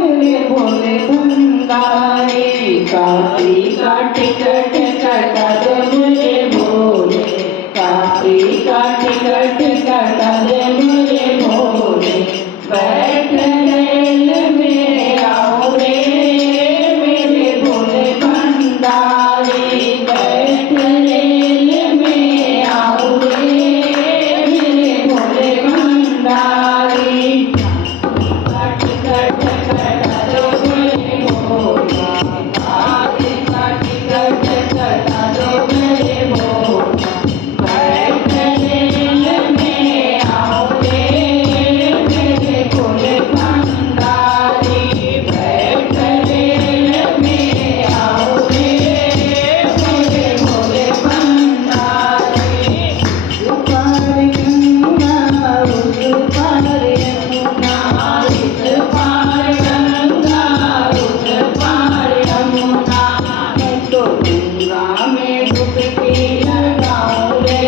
मेरे भोले भंडारी। काशी का टिकट कटा दे मेरे भोले, काशी का टिकट कटा दे मेरे भोले। बैठ रेल में आओ रे मेरे भोले भंडारी, बैठ रेल में आओ रे मेरे भोले भंडारी। टिकट कटा दो मेरे भोले, काशी का टिकट कटा दो मेरे भोले। बैठ रेल में आओ रे मेरे भोले भंडारी, बैठ रेल में आओ रे मेरे भोले भंडारी। उस पार गंगा उस पार यमुना, इस पार गंगा उस पार यमुना। मैं तो गंगा में डुबकी लगाऊं रे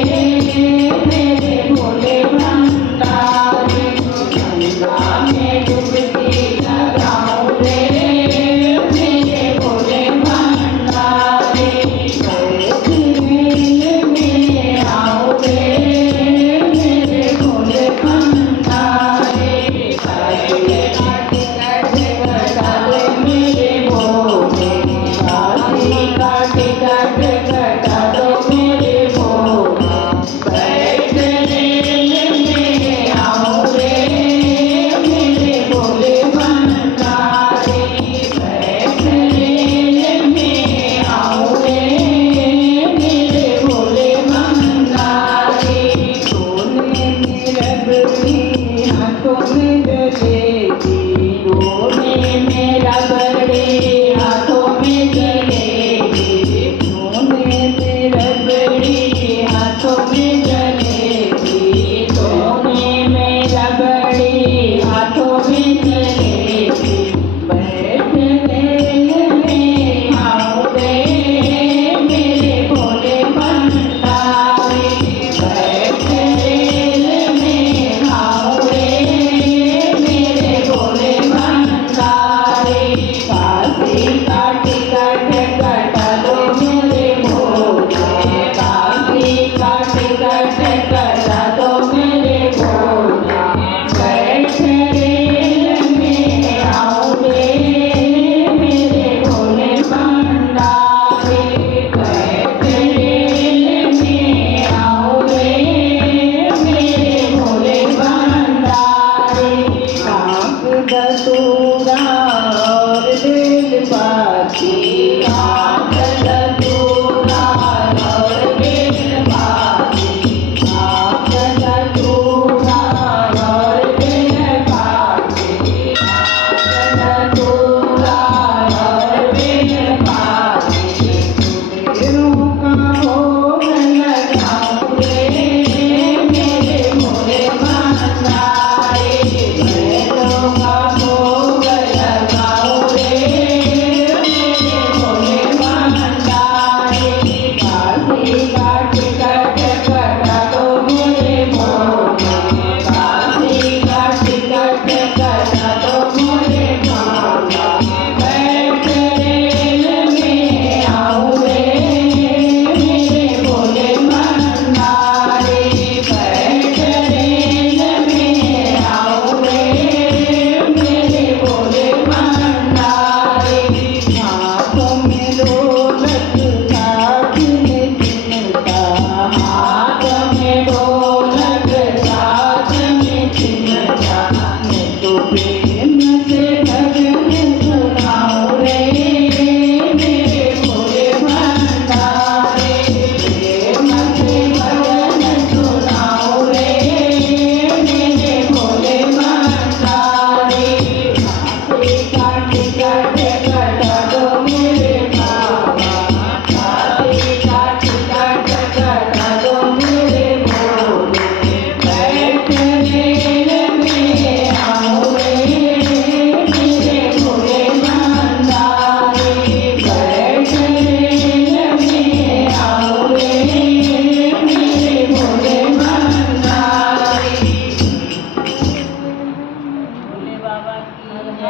मेरे भोले भंडारी, गंगा में डुबकी लगाऊं रे मेरे भोले भंडारी। बैठ रेल में आओ रे मेरे भोले भंडारी, टिकट कटा दे मेरे भोले, काशी का टिकट कटा दो मेरे भोले। बैठ रेल में आओ रे मेरे भोले भंडारी, बैठ रेल में आओ रे मेरे भोले भंडारी। सोने में रबड़ी हाथों में जलेबी, सोने में रबड़ी हाथों में जलेबी, सोने में रबड़ी हाथों में जलेबी, सोने में रबड़ी हाथों में जलेबी। बैठ रेल में आओ रे मेरे भोले भंडारी, बैठ रेल में आओ रे मेरे भोले भंडारी। काशी का टिकट कटा दो मेरे भोले, काशी का टिकट कटा दो मेरे भोले। बैठ रेल में आओ रे मेरे भोले भंडारी, बैठ रेल में आओ रे मेरे भोले भंडारी। कांप दसूरा और बेलपाती, कांप दसूरा और बेलपाती, कांप दसूरा और बेलपाती, कांप दसूरा और बेलपाती। तेरों का भोग लगाऊं रे मेरे भोले भंडारी, तेरों का भोग लगाऊं रे मेरे भोले भंडारी। काशी का टिकट कटा दो मेरे भोले, काशी का टिकट कटा दो मेरे भोले। बैठ रेल में आओ रे मेरे भोले भंडारी, बैठ रेल में आओ रे मेरे भोले भंडारी। हाथों में ढोलक साथ में चिमटा, हाथ में ढोलक साथ में चिमटा। मैं तो प्रेम से भजन सुनाऊं रे मेरे भोले भंडारी, प्रेम से भजन सुनाऊं रे मेरे भोले भंडारी। काशी का टिकट कटा दो मेरे बाबा, काशी का टिकट कटा दो मेरे भोले। बैठ रेल में आओ रे मेरे भोले भंडारी, बैठ रेल में आओ रे मेरे भोले भंडारी। भोले बाबा की